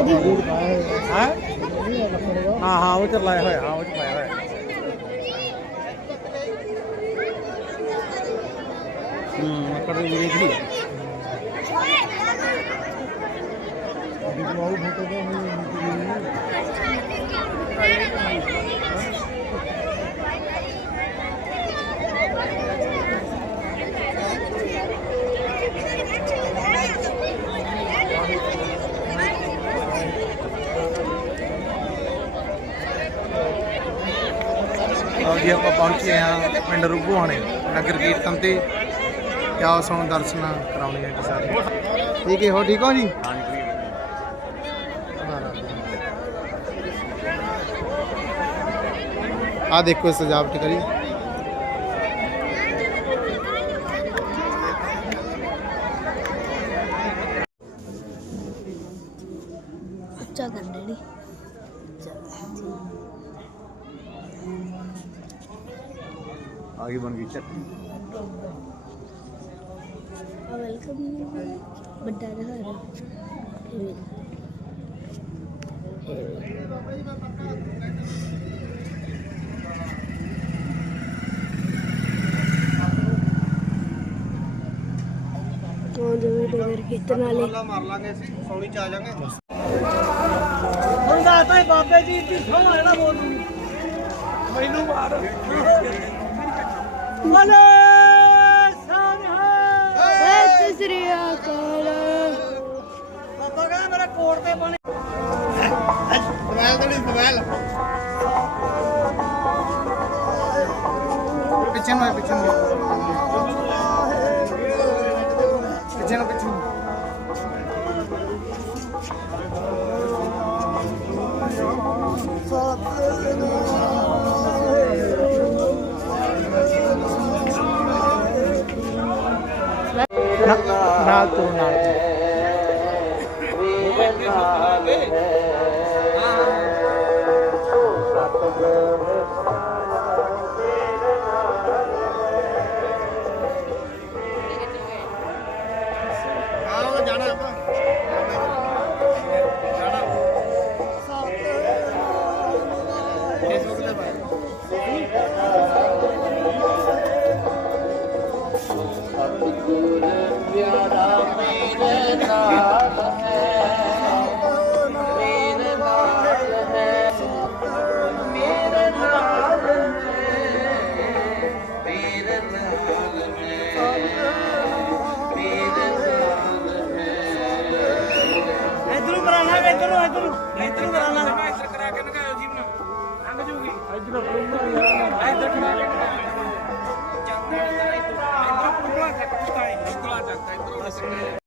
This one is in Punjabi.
ਇਹਦੀ ਹੈ? ਹਾਂ ਹਾਂ ਉਹ ਚ ਲਾਇਆ ਹੋਇਆ ਹਾਂ ਉਹ ਚ ਪਾਇਆ ਹੋਇਆ। ਹੂੰ ਮੱਕੜ ਦੀ ਵੀਰੇ ਦੀ ਲਓ ਜੀ ਆਪਾਂ ਪਹੁੰਚੇ ਆ ਪਿੰਡ ਰੁੱਗੂਆਣੇ ਨਗਰ ਕੀਰਤਨ ਤੇ। ਆਓ ਸਾਨੂੰ ਦਰਸ਼ਨ ਕਰਾਉਣੇ ਆ ਸਾਰੇ ਠੀਕ ਹੈ ਹੋ ਠੀਕ ਹੋ ਜੀ? ਆ ਦੇਖੋ ਸਜਾਵਟ ਕਰੀ। ਉੱਚਾ ਕਰ ਡੈਡੀ ਆਗੇ ਬਣ ਗਈ ਚੱਟੀ ਆ ਵੈਲਕਮ ਵੱਡਾ ਜਿਵੇਂ ਕੀਰਤਨ ਵਾਲੇ ਮਾਰ ਲਾਂਗੇ ਸੌਣੀ ਚ ਆ ਜਾਾਂਗੇ ਹੁਣ ਹੀ ਬਾਬੇ ਜੀ ਦੀ ਸੋਹਣਾ ਜਿਹੜਾ ਬੋਲ ਮੈਨੂੰ ਮਾਰ। ਬਲੇ ਸਤਿ ਸ੍ਰੀ ਅਕਾਲ। ਬਾਬਾ ਕਹਿੰਦਾ ਮੇਰਾ ਕੋਟ ਤੇ ਬਣੇ ਮੋਬਾਈਲ ਤੇ ਨਹੀਂ ਮੋਬਾਈਲ ਪਿੱਛੇ ਨੂੰ ਪਿੱਛੇ ਨੂੰ। ਪਿੱਛੇ ਨੂੰ ਇਧਰੋਂ ਇਧਰੋਂ ਇਧਰੋਂ ਕਰਾਣਾ ਇੱਧਰ ਕਰਾ ਕੇ ਨਗਾਇਓ ਜੀ ਬਣਾ ਲੰਘ ਜੂਗੀ। ਇਧਰੋਂ ਇੱਧਰ ਕਰਾ ਕੇ